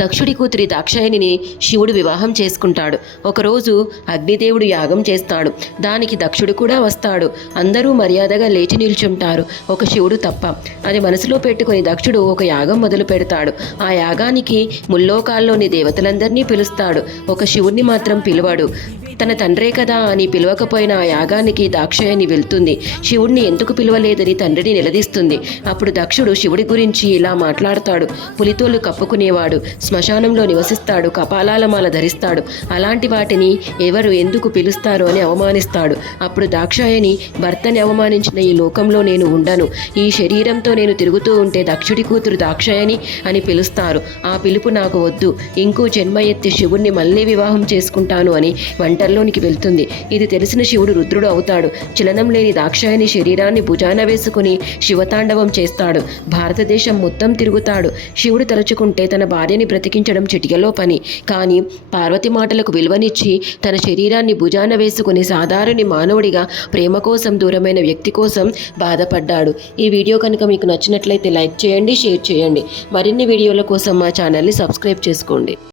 దక్షుడి కూతురి దాక్షాయణిని శివుడు వివాహం చేసుకుంటాడు. ఒకరోజు అగ్నిదేవుడు యాగం చేస్తాడు. దానికి దక్షుడు కూడా వస్తాడు. అందరూ మర్యాదగా లేచి నిల్చుంటారు, ఒక శివుడు తప్ప. అది మనసులో పెట్టుకుని దక్షుడు ఒక యాగం మొదలు పెడతాడు. ఆ యాగానికి ముల్లోకాల్లోని దేవతలందరినీ పిలుస్తాడు, ఒక శివుణ్ణి మాత్రం పిలవాడు. తన తండ్రే కదా అని పిలవకపోయిన ఆ యాగానికి దాక్షాయణి వెళ్తుంది. శివుణ్ణి ఎందుకు పిలవలేదని తండ్రిని నిలదీస్తుంది. అప్పుడు దక్షుడు శివుడి గురించి ఇలా మాట్లాడతాడు: పులితోలు కప్పుకునేవాడు, శ్మశానంలో నివసిస్తాడు, కపాలాలమాల ధరిస్తాడు, అలాంటి వాటిని ఎవరు ఎందుకు పిలుస్తారు అని అవమానిస్తాడు. అప్పుడు దాక్షాయణి, భర్తని అవమానించిన ఈ లోకంలో నేను ఉండను, ఈ శరీరంతో నేను తిరుగుతూ ఉంటే దక్షుడి కూతురు దాక్షాయణి అని పిలుస్తారు, ఆ పిలుపు నాకు వద్దు, ఇంకో జన్మ ఎత్తి శివుణ్ణి మళ్ళీ వివాహం చేసుకుంటాను అని వంటల్లోనికి వెళ్తుంది. ఇది తెలిసిన శివుడు రుద్రుడు అవుతాడు. చలనం లేని దాక్షాయణి శరీరాన్ని భుజాన వేసుకుని శివతాండవం చేస్తాడు. భారతదేశం మొత్తం తిరుగుతాడు. శివుడు తలుచుకుంటే తన భార్యని బ్రతికించడం చిటికలో పని. కానీ పార్వతి మాటలకు విలువనిచ్చి తన శరీరాన్ని భుజాన వేసుకుని సాధారణ మానవుడిగా ప్రేమ కోసం దూరమైన వ్యక్తి కోసం బాధపడ్డాడు. ఈ వీడియో కనుక మీకు నచ్చినట్లయితే లైక్ చేయండి, షేర్ చేయండి. మరిన్ని వీడియోల కోసం మా ఛానల్ని సబ్స్క్రైబ్ చేసుకోండి.